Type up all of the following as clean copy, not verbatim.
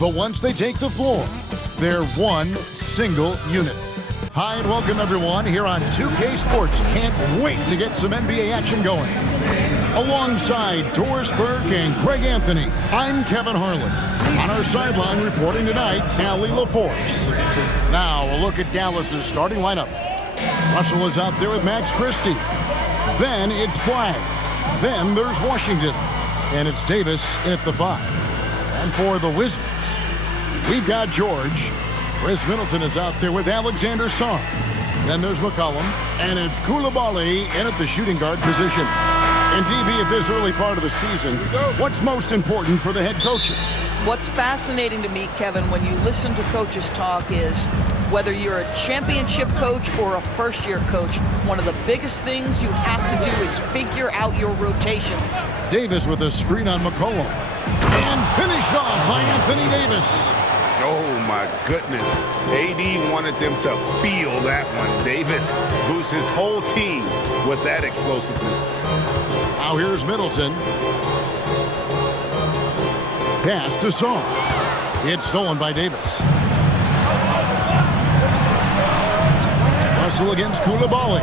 But once they take the floor, they're one single unit. Hi, and welcome everyone here on 2K Sports. Can't wait to get some NBA action going. Alongside Doris Burke and Greg Anthony, I'm Kevin Harlan. On our sideline reporting tonight, Allie LaForce. Now a look at Dallas's starting lineup. Russell is out there with Max Christie. Then it's Flagg. Then there's Washington. And it's Davis in at the 5. And for the Wizards, we've got George. Chris Middleton is out there with Alexander Song. Then there's McCollum. And it's Coulibaly in at the shooting guard position. And DB, at this early part of the season, what's most important for the head coaches? What's fascinating to me, Kevin, when you listen to coaches talk is whether you're a championship coach or a first-year coach, one of the biggest things you have to do is figure out your rotations. Davis with a screen on McCollum. And finished off by Anthony Davis. Oh, my goodness. AD wanted them to feel that one. Davis boosts his whole team with that explosiveness. Now here's Middleton. Pass to Song. It's stolen by Davis. Russell against Coulibaly.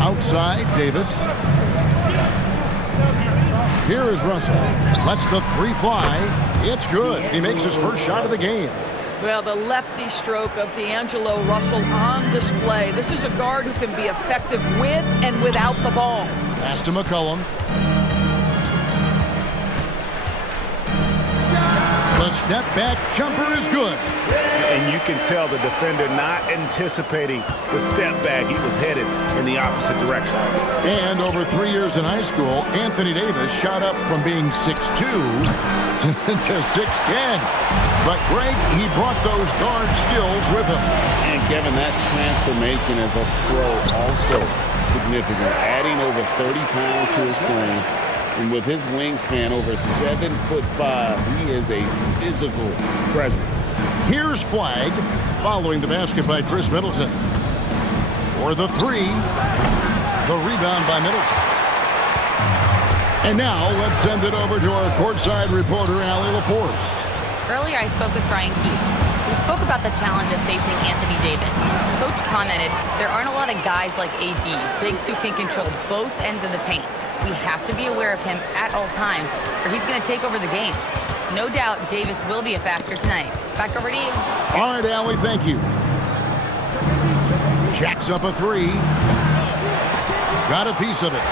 Outside, Davis. Here is Russell. Lets the three fly. It's good. He makes his first shot of the game. Well, the lefty stroke of D'Angelo Russell on display. This is a guard who can be effective with and without the ball. Pass to McCollum. The step back jumper is good. And you can tell the defender not anticipating the step back. He was headed in the opposite direction. And over 3 years in high school, Anthony Davis shot up from being 6'2" to 6'10". But Greg, he brought those guard skills with him. And Kevin, that transformation as a pro also significant. Adding over 30 pounds to his frame. And with his wingspan over 7'5", he is a physical presence. Here's Flagg, following the basket by Chris Middleton. For the three, the rebound by Middleton. And now let's send it over to our courtside reporter, Allie LaForce. Earlier, I spoke with Brian Keefe. We spoke about the challenge of facing Anthony Davis. Coach commented, there aren't a lot of guys like AD, bigs who can control both ends of the paint. We have to be aware of him at all times, or he's going to take over the game. No doubt, Davis will be a factor tonight. Back over to you. All right, Allie, thank you. Jacks up a three. Got a piece of it.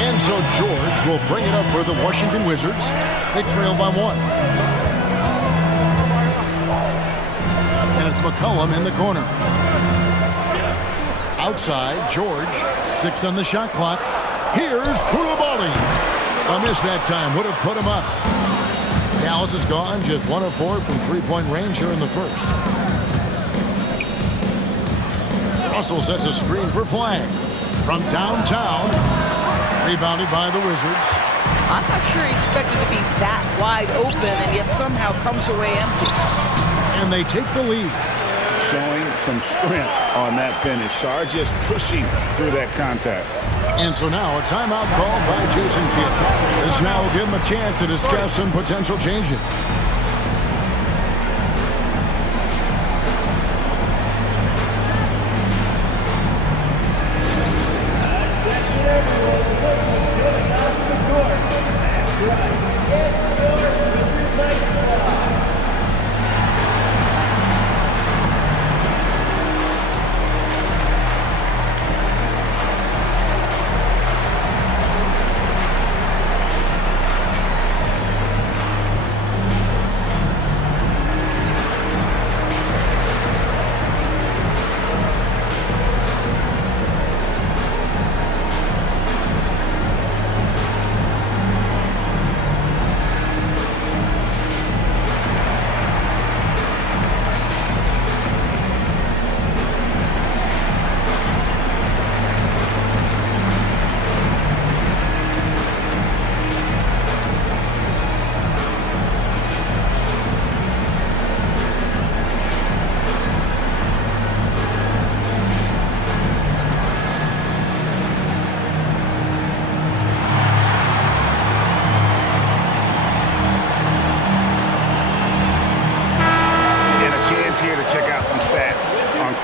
And so George will bring it up for the Washington Wizards. They trail by 1. And it's McCollum in the corner. Outside, George, 6 on the shot clock. Here's Coulibaly. A miss that time, would have put him up. Dallas is gone, just 1 of 4 from three-point range here in the first. Russell sets a screen for Flagg. From downtown, rebounded by the Wizards. I'm not sure he expected to be that wide open and yet somehow comes away empty. And they take the lead. Showing some strength on that finish. Sarr just pushing through that contact. And so now a timeout called by Jason Kidd. This now will give him a chance to discuss some potential changes.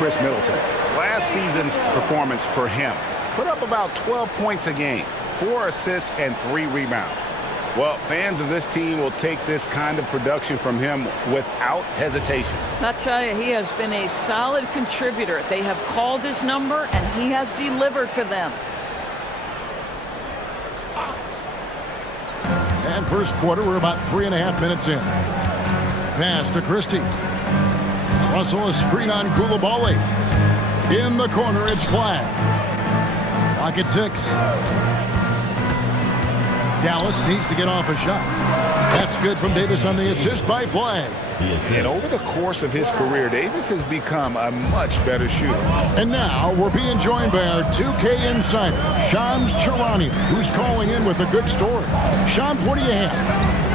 Chris Middleton. Last season's performance for him put up about 12 points a game, 4 assists, and 3 rebounds. Well, fans of this team will take this kind of production from him without hesitation. I tell you, he has been a solid contributor. They have called his number, and he has delivered for them. And first quarter, we're about 3.5 minutes in. Pass to Christie. Russell, a screen on Koulibaly. In the corner, it's flag. Clock at 6. Dallas needs to get off a shot. That's good from Davis on the assist by Flag. And over the course of his career, Davis has become a much better shooter. And now we're being joined by our 2K insider, Shams Charania, who's calling in with a good story. Shams, what do you have?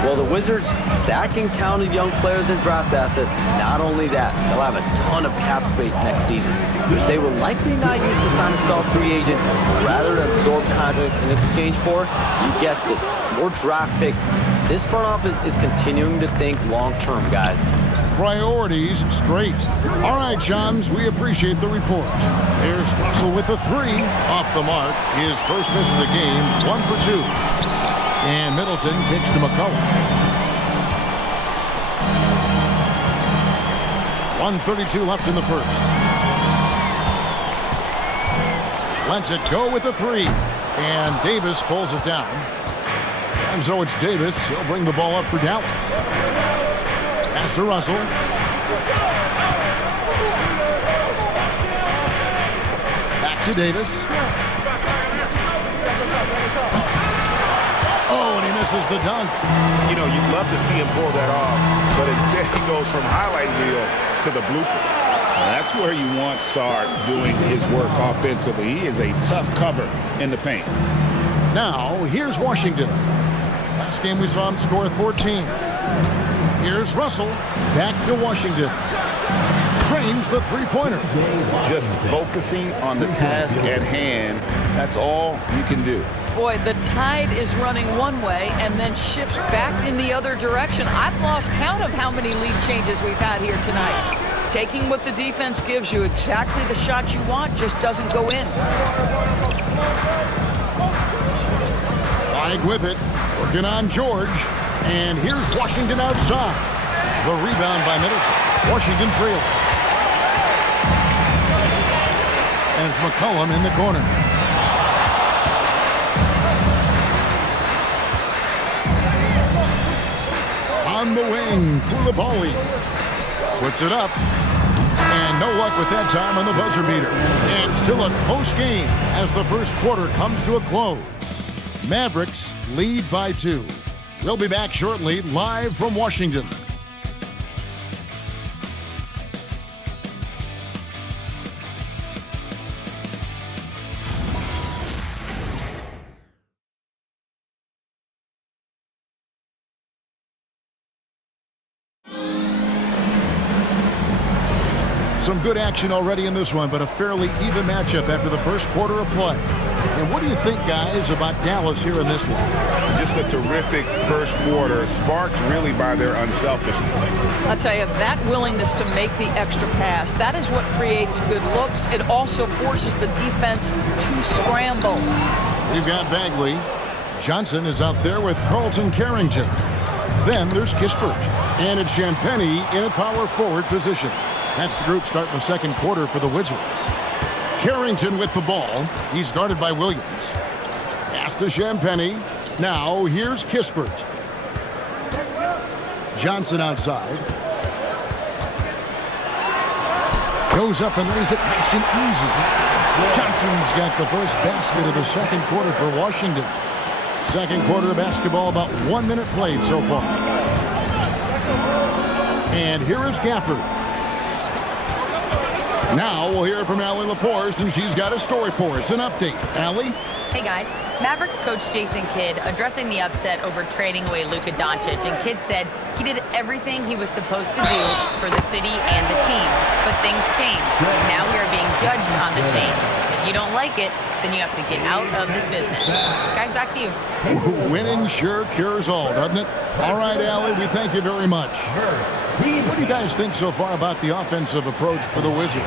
Well, the Wizards stacking talented young players and draft assets. Not only that, they'll have a ton of cap space next season, which they will likely not use to sign a star free agent, rather than absorb contracts in exchange for, you guessed it, more draft picks. This front office is continuing to think long-term, guys. Priorities straight. All right, Shams, we appreciate the report. There's Russell with a 3. Off the mark. His first miss of the game, 1 for 2. And Middleton kicks to McCollum. 1:32 left in the first. Lets it go with a 3. And Davis pulls it down. And so it's Davis. He'll bring the ball up for Dallas. Pass to Russell. Back to Davis. Oh, and he misses the dunk. You know, you'd love to see him pull that off, but instead he goes from highlight reel to the bloopers. That's where you want Sard doing his work offensively. He is a tough cover in the paint. Now, here's Washington. Last game we saw him score 14. Here's Russell. Back to Washington. Trains the three-pointer. Just focusing on the task at hand, that's all you can do. Boy, the tide is running one way and then shifts back in the other direction. I've lost count of how many lead changes we've had here tonight. Taking what the defense gives you, exactly the shot you want, just doesn't go in. Flag with it. Working on George. And here's Washington outside. The rebound by Middleton. Washington trails. And it's McCollum in the corner. On the wing, Koulibaly puts it up. And no luck with that time on the buzzer beater. And still a close game as the first quarter comes to a close. Mavericks lead by 2. We'll be back shortly, live from Washington. Some good action already in this one, but a fairly even matchup after the first quarter of play. And what do you think, guys, about Dallas here in this one? Just a terrific first quarter, sparked really by their unselfishness. I'll tell you, that willingness to make the extra pass, that is what creates good looks. It also forces the defense to scramble. We've got Bagley. Johnson is out there with Carlton Carrington. Then there's Kispert. And it's Champagnie in a power forward position. That's the group starting the second quarter for the Wizards. Carrington with the ball. He's guarded by Williams. Pass to Champagnie. Now here's Kispert. Johnson outside. Goes up and lays it nice and easy. Johnson's got the first basket of the second quarter for Washington. Second quarter of basketball, about 1 minute played so far. And here is Gafford. Now we'll hear from Allie LaForce, and she's got a story for us. An update. Allie? Hey guys, Mavericks coach Jason Kidd addressing the upset over trading away Luka Doncic, and Kidd said he did everything he was supposed to do for the city and the team. But things changed. Now we are being judged on the change. If If you don't like it, then you have to get out of this business. Guys, back to you. Winning sure cures all, doesn't it? All right, Allie, we thank you very much. What do you guys think so far about the offensive approach for the Wizards?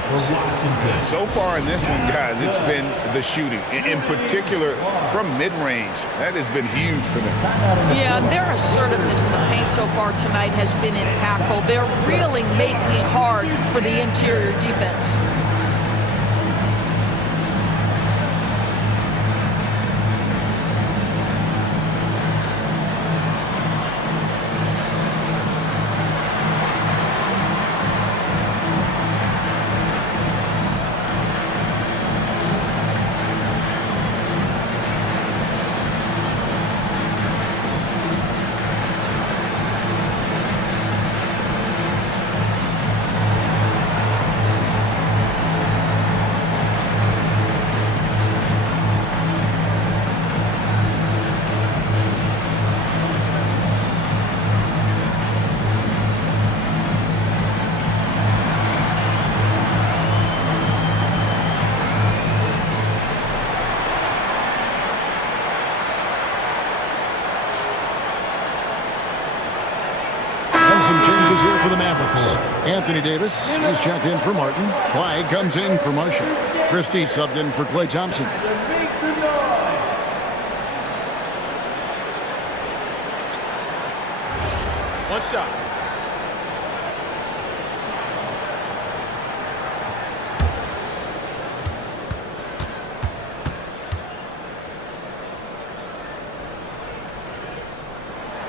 So far in this one, guys, it's been the shooting. In particular, from mid-range. That has been huge for them. Yeah, and their assertiveness in the paint so far tonight has been impactful. They're really making it hard for the interior defense. Some changes here for the Mavericks. Anthony Davis, he's checked in for Martin. Clyde comes in for Marshall. Christie subbed in for Klay Thompson. One shot.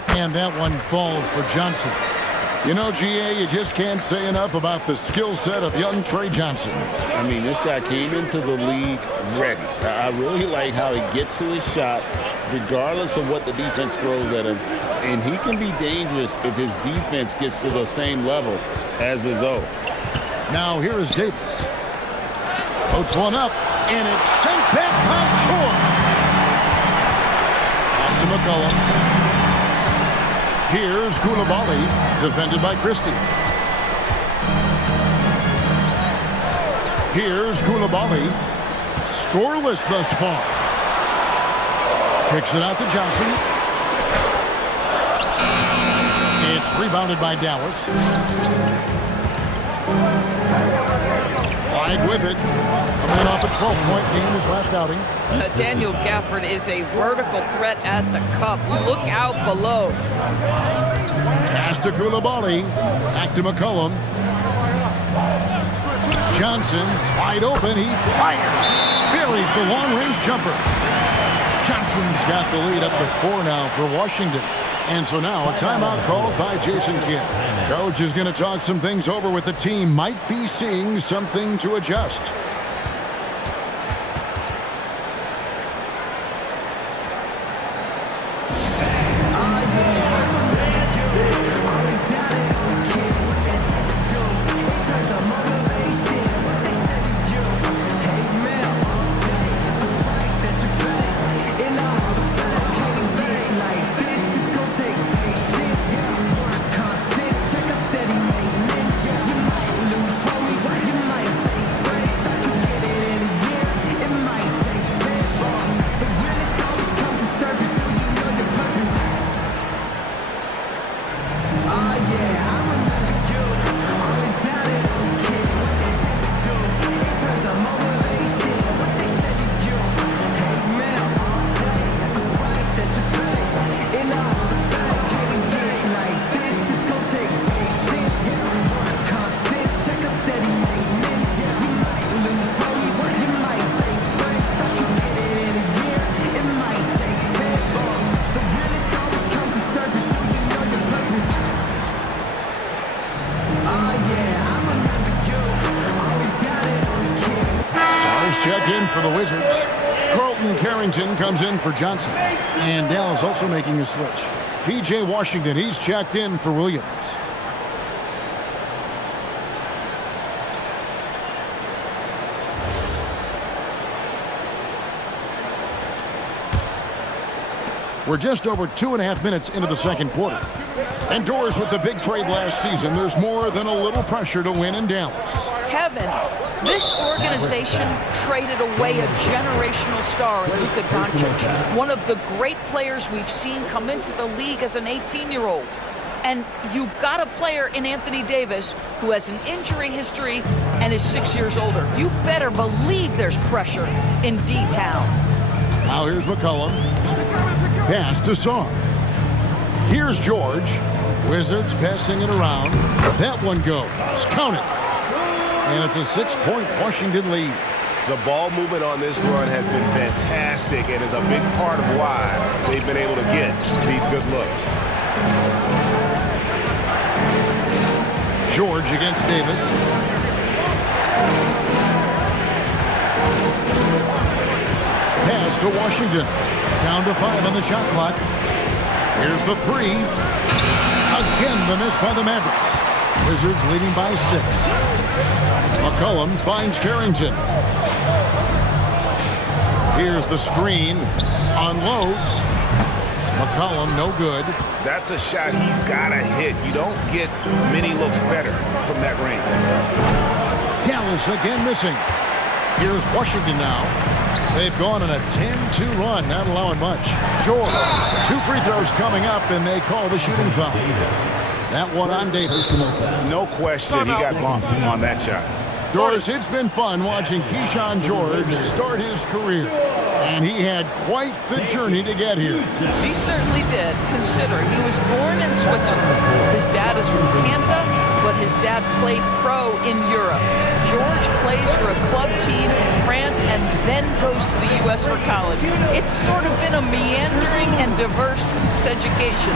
And that one falls for Johnson. You know, GA, you just can't say enough about the skill set of young Trey Johnson. I mean, this guy came into the league ready. I really like how he gets to his shot, regardless of what the defense throws at him. And he can be dangerous if his defense gets to the same level as his own. Now here is Davis. Floats one up, and it's sent back by George. Pass to McCollum. Here's Koulibaly, defended by Christie. Here's Koulibaly, scoreless thus far. Kicks it out to Johnson. It's rebounded by Dallas. Flag with it. Coming off a 12-point game his last outing. Daniel Gafford is a vertical threat at the cup. Look out below. Pass to Koulibaly. Back to McCollum. Johnson, wide open. He fires. Buries the long-range jumper. Johnson's got the lead up to 4 now for Washington. And so now a timeout called by Jason Kidd. Coach is going to talk some things over with the team. Might be seeing something to adjust. Checked in for the Wizards. Carlton Carrington comes in for Johnson. And Dallas also making a switch. P.J. Washington, he's checked in for Williams. We're just over 2.5 minutes into the second quarter. And Doors, with the big trade last season, there's more than a little pressure to win in Dallas. Kevin, this organization traded away a generational star in Luka Doncic, one of the great players we've seen come into the league as an 18-year-old. And you got a player in Anthony Davis who has an injury history and is 6 years older. You better believe there's pressure in D-Town. Now here's McCollum. Pass to Song. Here's George. Wizards passing it around. That one goes. Count it. And it's a 6-point Washington lead. The ball movement on this run has been fantastic and is a big part of why they've been able to get these good looks. George against Davis. Pass to Washington. Down to 5 on the shot clock. Here's the 3. Again, the miss by the Mavericks. Wizards leading by 6. McCollum finds Carrington. Here's the screen. Unloads. McCollum, no good. That's a shot he's got to hit. You don't get many looks better from that range. Dallas again missing. Here's Washington now. They've gone on a 10-2 run, not allowing much. George, 2 free throws coming up, and they call the shooting foul. That one on Davis. No question, he got bumped on that shot. Doris, it's been fun watching Keyshawn George start his career. And he had quite the journey to get here. He certainly did, considering he was born in Switzerland. His dad is from Canada, but his dad played pro in Europe. George plays for a club team in France and then goes to the U.S. for college. It's sort of been a meandering and diverse education.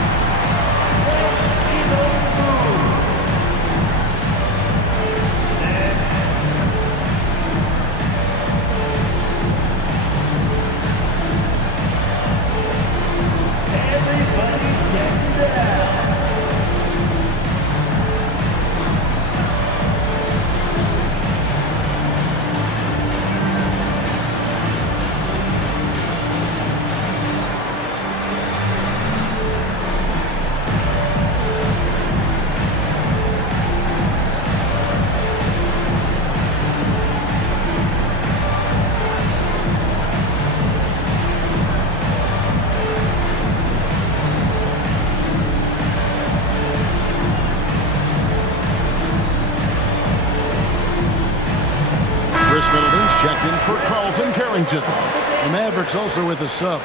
Checked in for Carlton Carrington. The Mavericks also with a sub.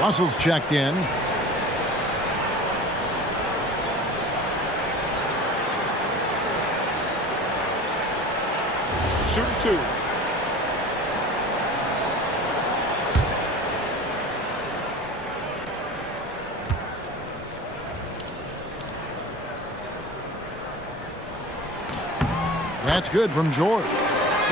Russell's checked in. Shoot 2. That's good from George.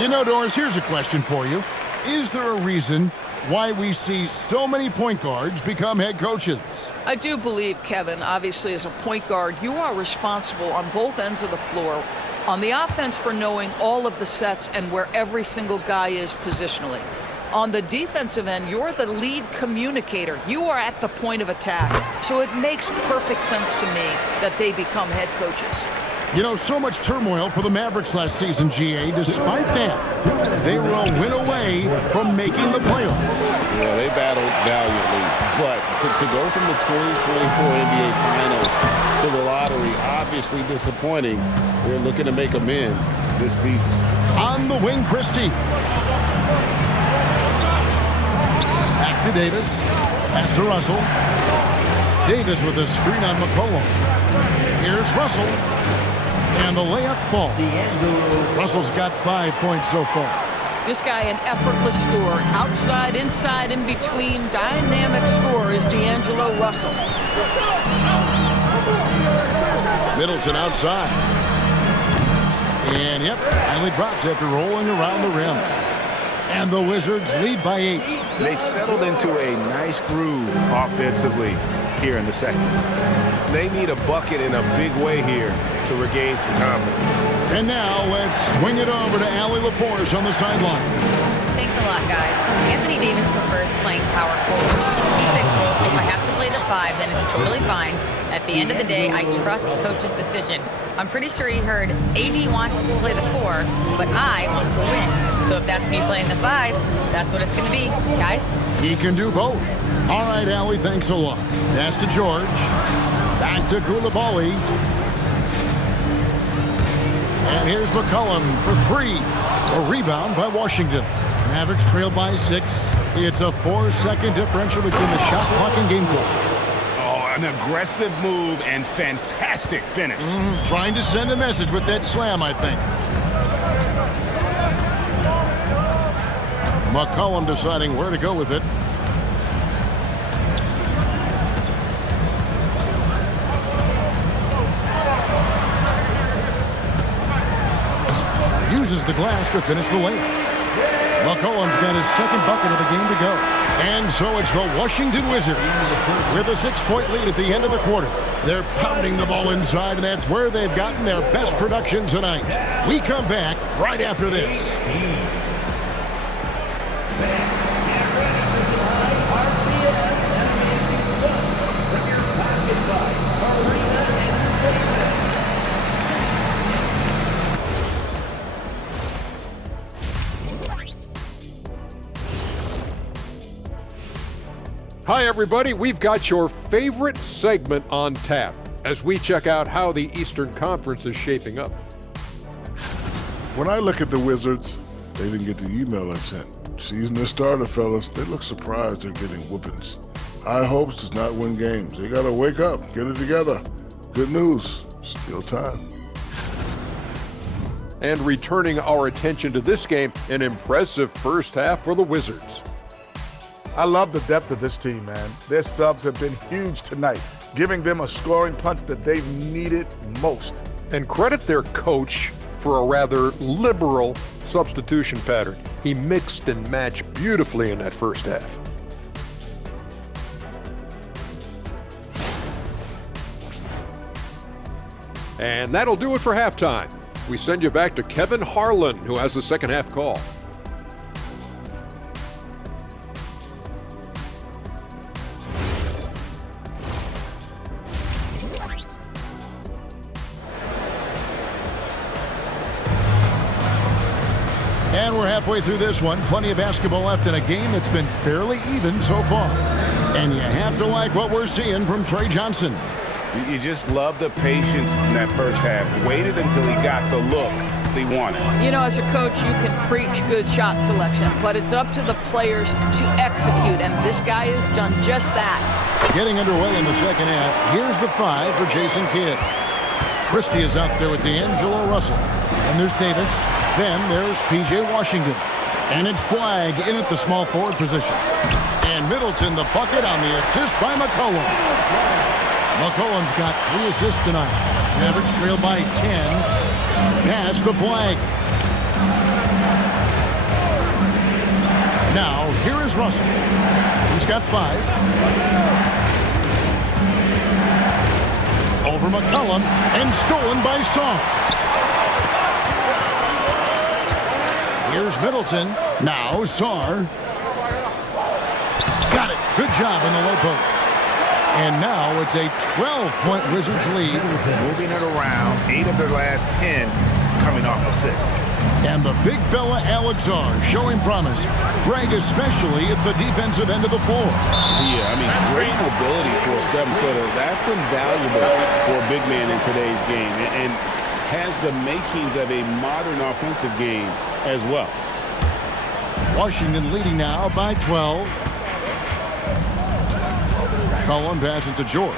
You know, Doris, here's a question for you. Is there a reason why we see so many point guards become head coaches? I do believe, Kevin, obviously as a point guard, you are responsible on both ends of the floor. On the offense for knowing all of the sets and where every single guy is positionally. On the defensive end, you're the lead communicator. You are at the point of attack. So it makes perfect sense to me that they become head coaches. You know, so much turmoil for the Mavericks last season, GA. Despite that, they were a win away from making the playoffs. Yeah, they battled valiantly. But to go from the 2024 NBA Finals to the lottery, obviously disappointing. They're looking to make amends this season. On the wing, Christie. Back to Davis. Pass to Russell. Davis with a screen on McCollum. Here's Russell. And the layup falls. Russell's got 5 points so far. This guy, an effortless scorer. Outside, inside, in between. Dynamic scorer is D'Angelo Russell. Middleton outside. And, yep, finally drops after rolling around the rim. And the Wizards lead by 8. They've settled into a nice groove offensively here in the second. They need a bucket in a big way here to regain some confidence. And now let's swing it over to Allie LaForce on the sideline. Thanks a lot, guys. Anthony Davis prefers playing power forward. He said, quote, if I have to play the 5, then it's totally fine. At the end of the day, I trust Coach's decision. I'm pretty sure he heard AD wants to play the 4, but I want to win. So if that's me playing the 5, that's what it's going to be. Guys? He can do both. All right, Allie, thanks a lot. Pass to George. Back to Koulibaly. And here's McCollum for 3. A rebound by Washington. Mavericks trail by 6. It's a 4-second differential between the shot clock and game clock. Oh, an aggressive move and fantastic finish. Trying to send a message with that slam, I think. McCollum deciding where to go with it. Uses the glass to finish the layup. McCollum's got his second bucket of the game to go. And so it's the Washington Wizards with a 6-point lead at the end of the quarter. They're pounding the ball inside, and that's where they've gotten their best production tonight. We come back right after this. Hi, everybody. We've got your favorite segment on tap as we check out how the Eastern Conference is shaping up. When I look at the Wizards, they didn't get the email I sent. Season their starter, fellas. They look surprised they're getting whoopings. High hopes does not win games. They gotta wake up, get it together. Good news, still time. And returning our attention to this game, an impressive first half for the Wizards. I love the depth of this team, man. Their subs have been huge tonight, giving them a scoring punch that they've needed most. And credit their coach for a rather liberal substitution pattern. He mixed and matched beautifully in that first half. And that'll do it for halftime. We send you back to Kevin Harlan, who has the second half call. And we're halfway through this one. Plenty of basketball left in a game that's been fairly even so far. And you have to like what we're seeing from Trey Johnson. You just love the patience in that first half. Waited until he got the look he wanted. You know, as a coach, you can preach good shot selection, but it's up to the players to execute, and this guy has done just that. Getting underway in the second half. Here's the 5 for Jason Kidd. Christie is out there with D'Angelo Russell. And there's Davis. Then there's P.J. Washington. And it's Flagg in at the small forward position. And Middleton the bucket on the assist by McCollum. McCollum's got 3 assists tonight. Mavericks trail by 10. Pass to Flagg. Now, here is Russell. He's got 5. Over McCollum and stolen by Song. Here's Middleton. Now Sarr. Got it. Good job in the low post. And now it's a 12-point Wizards lead. Moving it around, 8 of their last 10 coming off assists. And the big fella Alex Sarr showing promise. Greg especially at the defensive end of the floor. Yeah, I mean, great mobility for a 7-footer. That's invaluable for a big man in today's game. And has the makings of a modern offensive game as well. Washington leading now by 12. Cullen passes to George.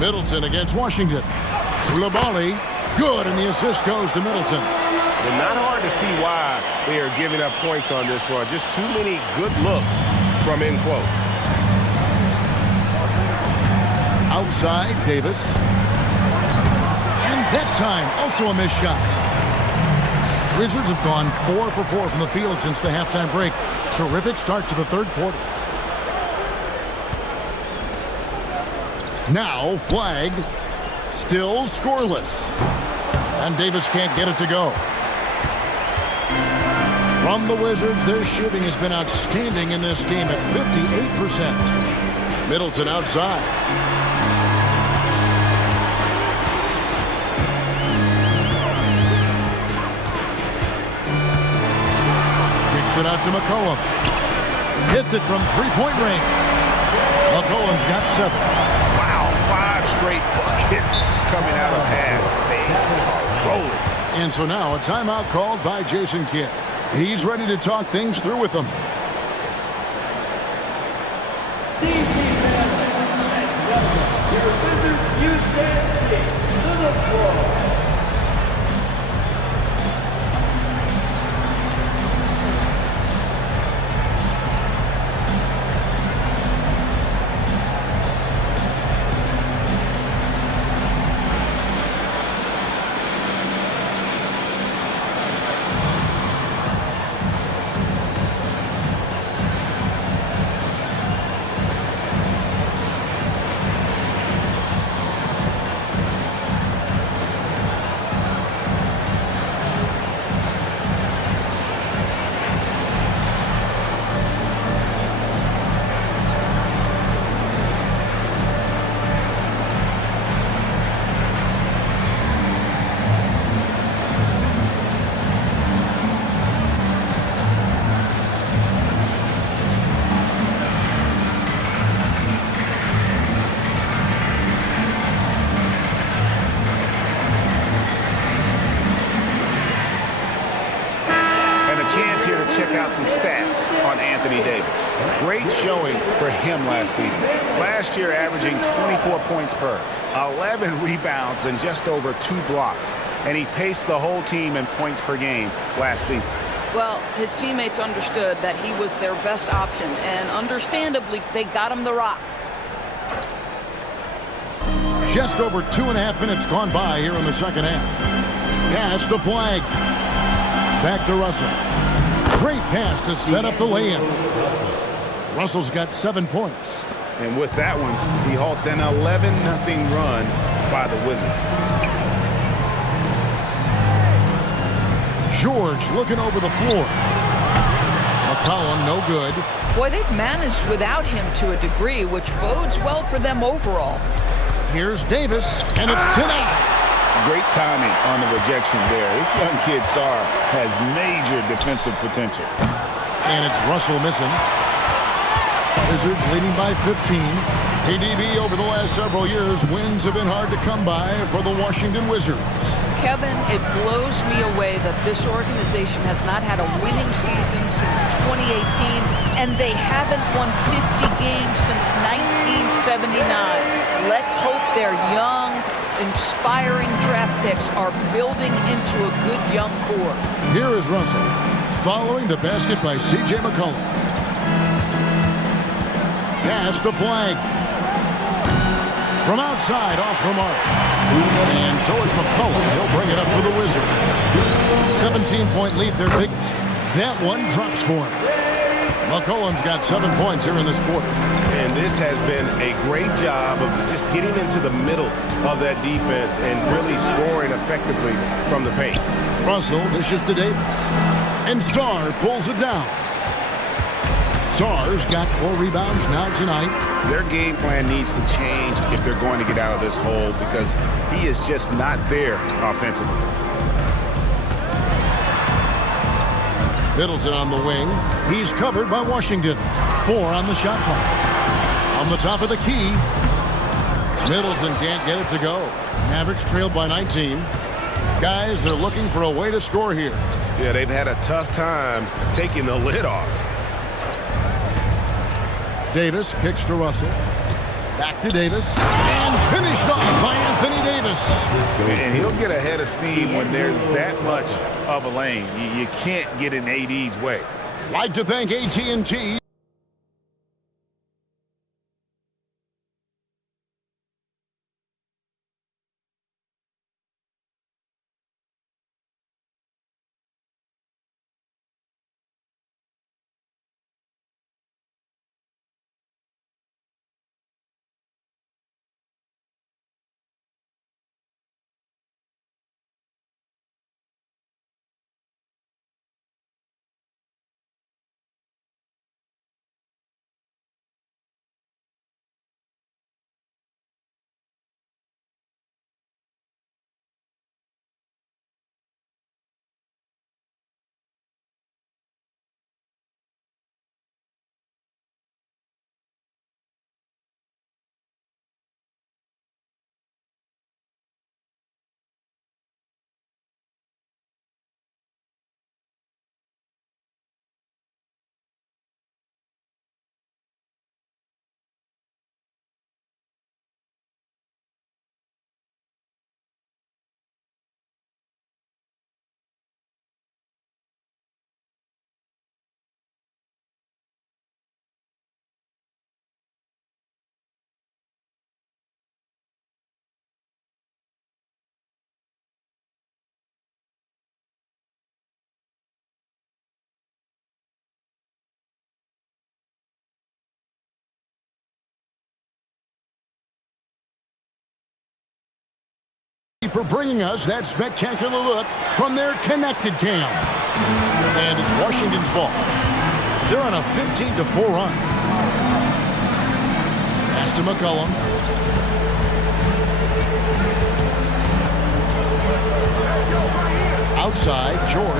Middleton against Washington. Koulibaly, good, and the assist goes to Middleton. And not hard to see why they are giving up points on this one. Just too many good looks from in close. Outside, Davis. And that time, also a missed shot. Wizards have gone 4 for 4 from the field since the halftime break. Terrific start to the third quarter. Now Flagg, still scoreless. And Davis can't get it to go. From the Wizards, their shooting has been outstanding in this game at 58%. Middleton outside. Kicks it out to McCollum. Hits it from three-point range. McCollum's got 7. Wow, 5 straight buckets coming out of half. They are rolling. And so now a timeout called by Jason Kidd. He's ready to talk things through with them. Chance here to check out some stats on Anthony Davis. Great showing for him last season. Last year averaging 24 points per, 11 rebounds, and just over 2 blocks. And he paced the whole team in points per game last season. Well, his teammates understood that he was their best option, and understandably, they got him the rock. Just over 2.5 minutes gone by here in the second half. Pass to Flag. Back to Russell. Great pass to set up the lay-in. Russell's got 7 points. And with that one, he halts an 11-0 run by the Wizards. George looking over the floor. McCollum, no good. Boy, they've managed without him to a degree, which bodes well for them overall. Here's Davis, and it's denied. Great timing on the rejection there. This young kid, Sarr, has major defensive potential. And it's Russell missing. Wizards leading by 15. ADB over the last several years, wins have been hard to come by for the Washington Wizards. Kevin, it blows me away that this organization has not had a winning season since 2018, and they haven't won 50 games since 1979. Let's hope their young, inspiring draft picks are building into a good young core. Here is Russell, following the basket by C.J. McCollum. Pass to Flag. From outside, off the mark. And so it's McCollum. He'll bring it up to the Wizards. 17-point lead, their biggest. That one drops for him. McCollum's got 7 points here in this quarter. And this has been a great job of just getting into the middle of that defense and really scoring effectively from the paint. Russell dishes to Davis. And Sarr pulls it down. Sarr's got 4 rebounds now tonight. Their game plan needs to change if they're going to get out of this hole because he is just not there offensively. Middleton on the wing. He's covered by Washington. 4 on the shot clock. On the top of the key. Middleton can't get it to go. Mavericks trailed by 19. Guys, they're looking for a way to score here. Yeah, they've had a tough time taking the lid off. Davis kicks to Russell. Back to Davis. And finished off by Anthony Davis. And he'll get ahead of steam when there's that much of a lane. You can't get in AD's way. Like to thank AT&T. for bringing us that spectacular look from their connected cam. And it's Washington's ball. They're on a 15-4 run. Pass to McCollum. Outside, George.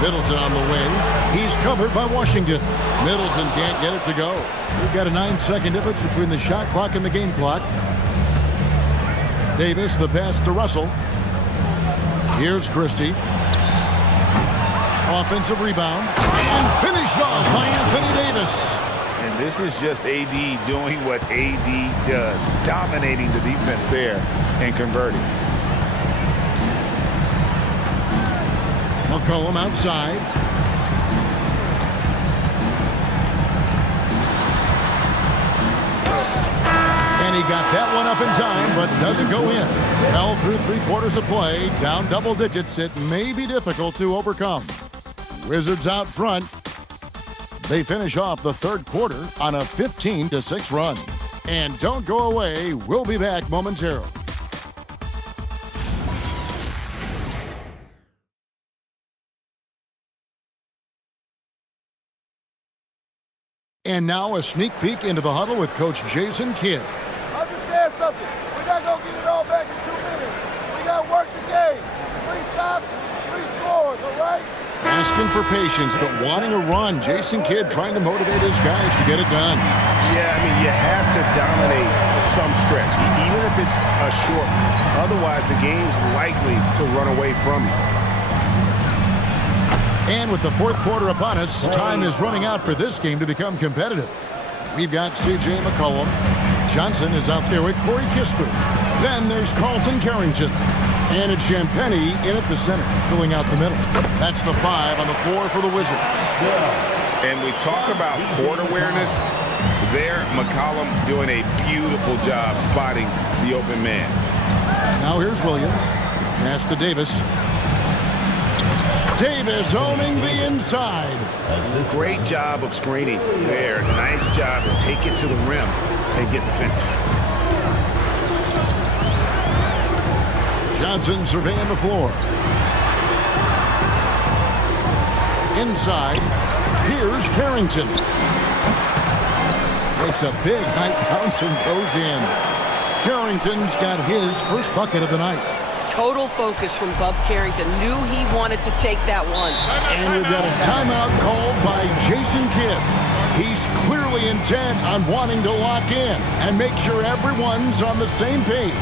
Middleton on the wing. He's covered by Washington. Middleton can't get it to go. We've got a 9-second difference between the shot clock and the game clock. Davis, the pass to Russell. Here's Christie. Offensive rebound. And finished off by Anthony Davis. And this is just AD doing what AD does, dominating the defense there and converting. McCollum outside. And he got that one up in time, but doesn't go in. Well, through 3/4 of play, down double digits, it may be difficult to overcome. Wizards out front. They finish off the third quarter on a 15-6 run. And don't go away. We'll be back momentarily. And now a sneak peek into the huddle with Coach Jason Kidd. Understand something. We're not going to get it all back in 2 minutes. We got work the game. 3 stops, 3 scores, all right? Asking for patience, but wanting a run. Jason Kidd trying to motivate his guys to get it done. Yeah, I mean, you have to dominate some stretch, even if it's a short one. Otherwise, the game's likely to run away from you. And with the fourth quarter upon us, time is running out for this game to become competitive. We've got C.J. McCollum. Johnson is out there with Corey Kispert. Then there's Carlton Carrington. And it's Champagnie in at the center, filling out the middle. That's the 5 on the floor for the Wizards. And we talk about court awareness. There, McCollum doing a beautiful job spotting the open man. Now here's Williams. Pass to Davis. Davis owning the inside. Great job of screening there. Nice job to take it to the rim and get the finish. Johnson surveying the floor. Inside, here's Carrington. Takes a big high bounce and goes in. Carrington's got his first bucket of the night. Total focus from Bub Carrington. Knew he wanted to take that one. And we've got a timeout called by Jason Kidd. He's clearly intent on wanting to lock in and make sure everyone's on the same page.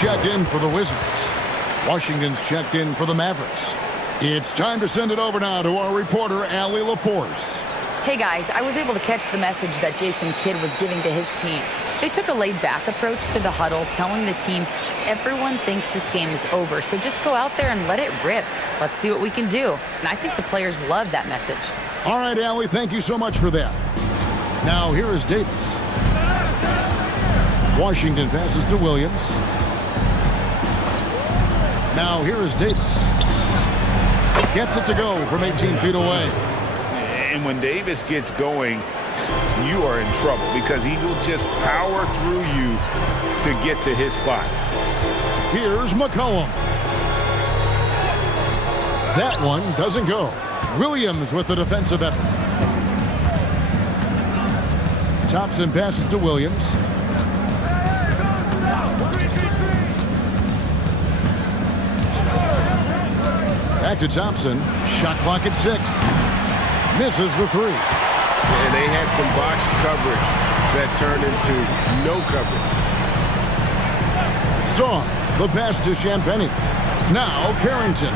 Checked in for the Wizards. Washington's checked in for the Mavericks. It's time to send it over now to our reporter, Allie LaForce. Hey guys, I was able to catch the message that Jason Kidd was giving to his team. They took a laid-back approach to the huddle, telling the team, everyone thinks this game is over, so just go out there and let it rip. Let's see what we can do. And I think the players love that message. All right, Allie, thank you so much for that. Now here is Davis. Washington passes to Williams. Now here is Davis. Gets it to go from 18 feet away. And when Davis gets going, you are in trouble because he will just power through you to get to his spots. Here's McCollum. That one doesn't go. Williams with the defensive effort. Thompson passes to Williams. Back to Thompson. Shot clock at 6. Misses the 3. And they had some botched coverage that turned into no coverage. Song, the pass to Champagny. Now Carrington.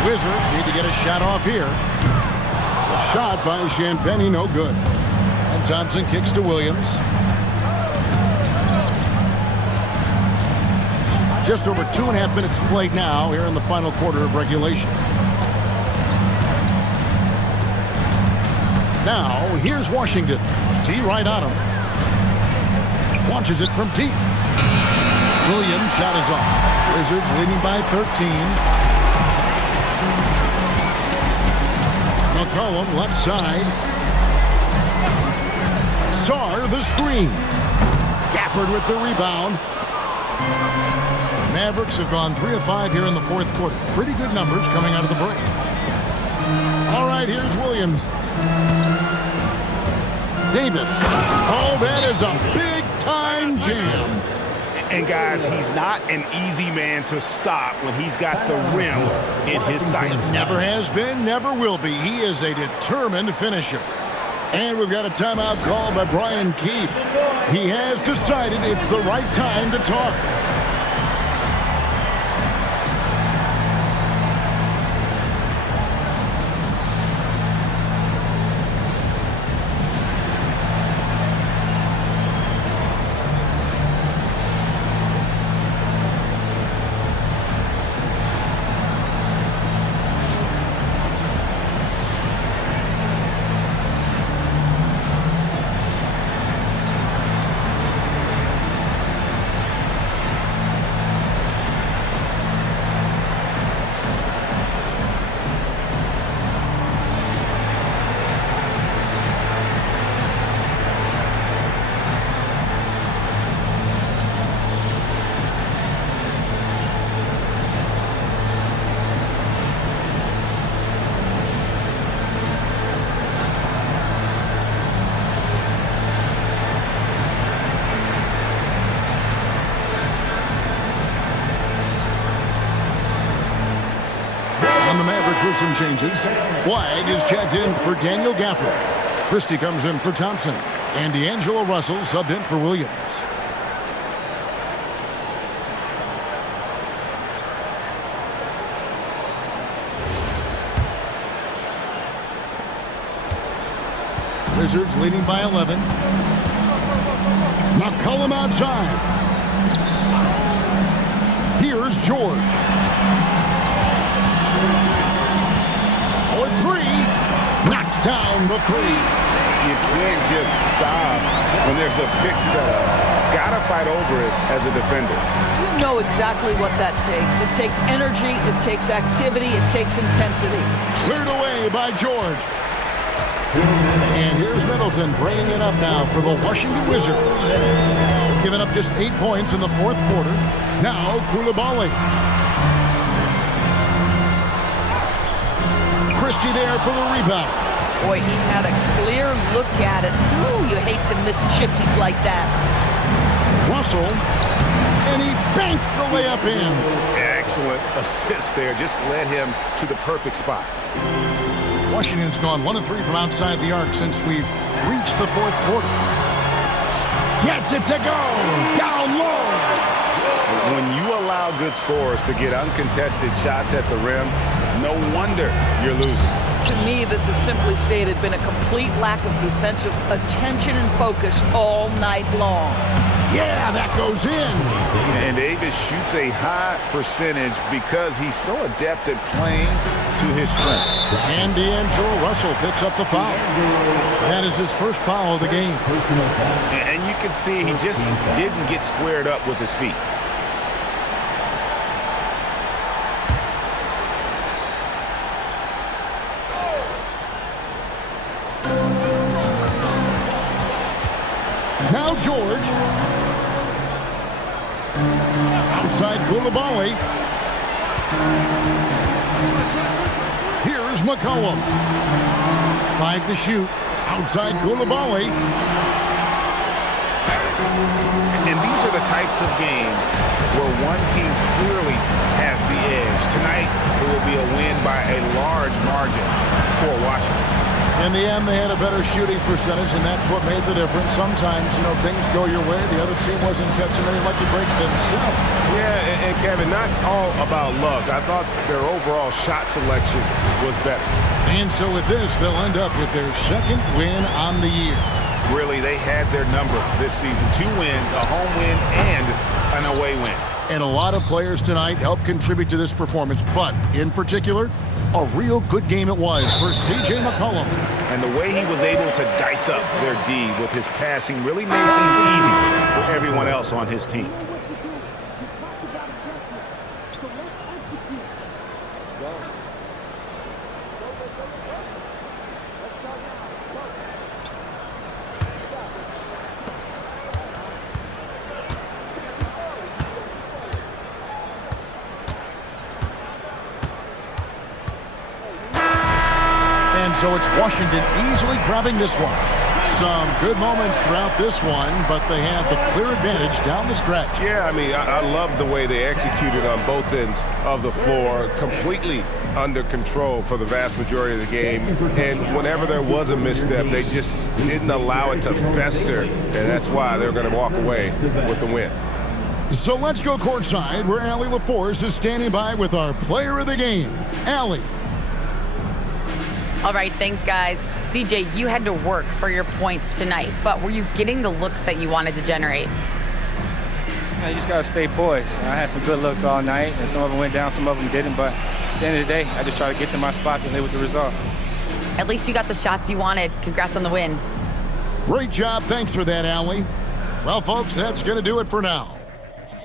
The Wizards need to get a shot off here. The shot by Champagny, no good. And Thompson kicks to Williams. Just over 2.5 minutes played now here in the final quarter of regulation. Now, here's Washington. T right on him. Launches it from deep. Williams' shot is off. Wizards leading by 13. McCollum left side. Sarr the screen. Gafford with the rebound. Mavericks have gone 3 of 5 here in the fourth quarter. Pretty good numbers coming out of the break. All right, here's Williams. Davis. Oh, that is a big-time jam. And, guys, he's not an easy man to stop when he's got the rim in his sights. Never has been, never will be. He is a determined finisher. And we've got a timeout called by Brian Keefe. He has decided it's the right time to talk. The Mavericks with some changes. Flag is checked in for Daniel Gafford. Christie comes in for Thompson. And D'Angelo Russell subbed in for Williams. Wizards leading by 11. McCollum outside. Here's George. For 3, knocks down the 3. You can't just stop when there's a pick set up. Gotta fight over it as a defender. You know exactly what that takes. It takes energy, it takes activity, it takes intensity. Cleared away by George. And here's Middleton bringing it up now for the Washington Wizards. They've given up just 8 points in the fourth quarter. Now Koulibaly. Christie there for the rebound. Boy, he had a clear look at it. Ooh, you hate to miss chippies like that. Russell, and he banks the layup in. Excellent assist there. Just led him to the perfect spot. Washington's gone 1 of 3 from outside the arc since we've reached the fourth quarter. Gets it to go. Down low. When you allow good scorers to get uncontested shots at the rim, no wonder you're losing. To me, this is simply stated been a complete lack of defensive attention and focus all night long. Yeah, that goes in. And Davis shoots a high percentage because he's so adept at playing to his strengths. And D'Angelo Russell picks up the foul. That is his first foul of the game. And you can see he just didn't get squared up with his feet. George. Outside Koulibaly. Here's McCollum. 5 to shoot. Outside Koulibaly. And these are the types of games where one team clearly has the edge. Tonight, it will be a win by a large margin for Washington. In the end, they had a better shooting percentage, and that's what made the difference. Sometimes, things go your way. The other team wasn't catching any lucky breaks themselves. Yeah, and Kevin, not all about luck. I thought their overall shot selection was better. And so with this, they'll end up with their second win on the year. Really, they had their number this season. 2 wins, a home win, and an away win. And a lot of players tonight helped contribute to this performance, but in particular, a real good game it was for C.J. McCollum. And the way he was able to dice up their D with his passing really made things easy for everyone else on his team. So it's Washington easily grabbing this one. Some good moments throughout this one, but they had the clear advantage down the stretch. Yeah, I mean, I love the way they executed on both ends of the floor, completely under control for the vast majority of the game. And whenever there was a misstep, they just didn't allow it to fester, and that's why they're going to walk away with the win. So let's go courtside, where Allie LaForce is standing by with our player of the game, Allie. All right, thanks, guys. CJ, you had to work for your points tonight, but were you getting the looks that you wanted to generate? You just got to stay poised. I had some good looks all night, and some of them went down, some of them didn't, but at the end of the day, I just try to get to my spots and live with the result. At least you got the shots you wanted. Congrats on the win. Great job. Thanks for that, Allie. Well, folks, that's going to do it for now.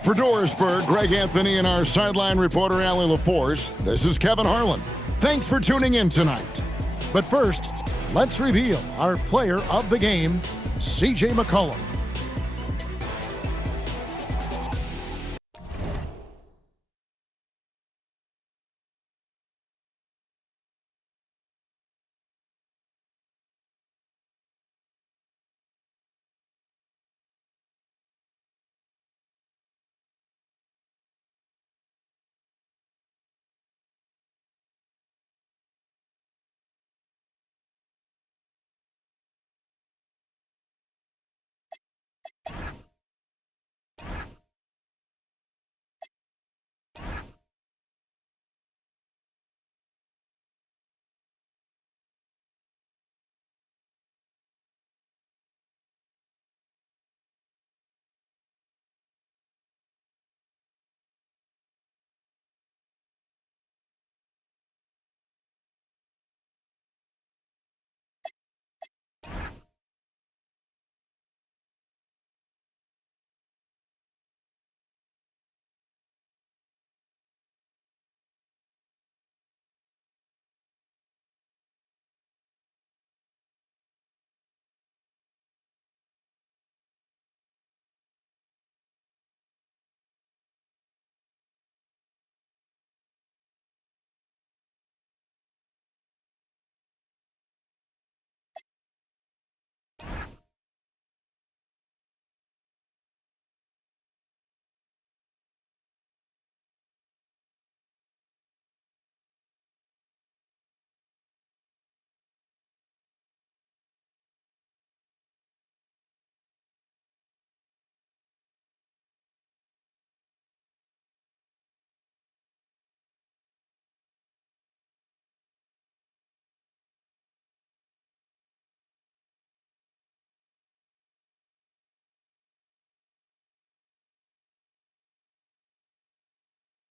For Dorisburg, Greg Anthony, and our sideline reporter, Allie LaForce, this is Kevin Harlan. Thanks for tuning in tonight. But first, let's reveal our player of the game, C.J. McCollum.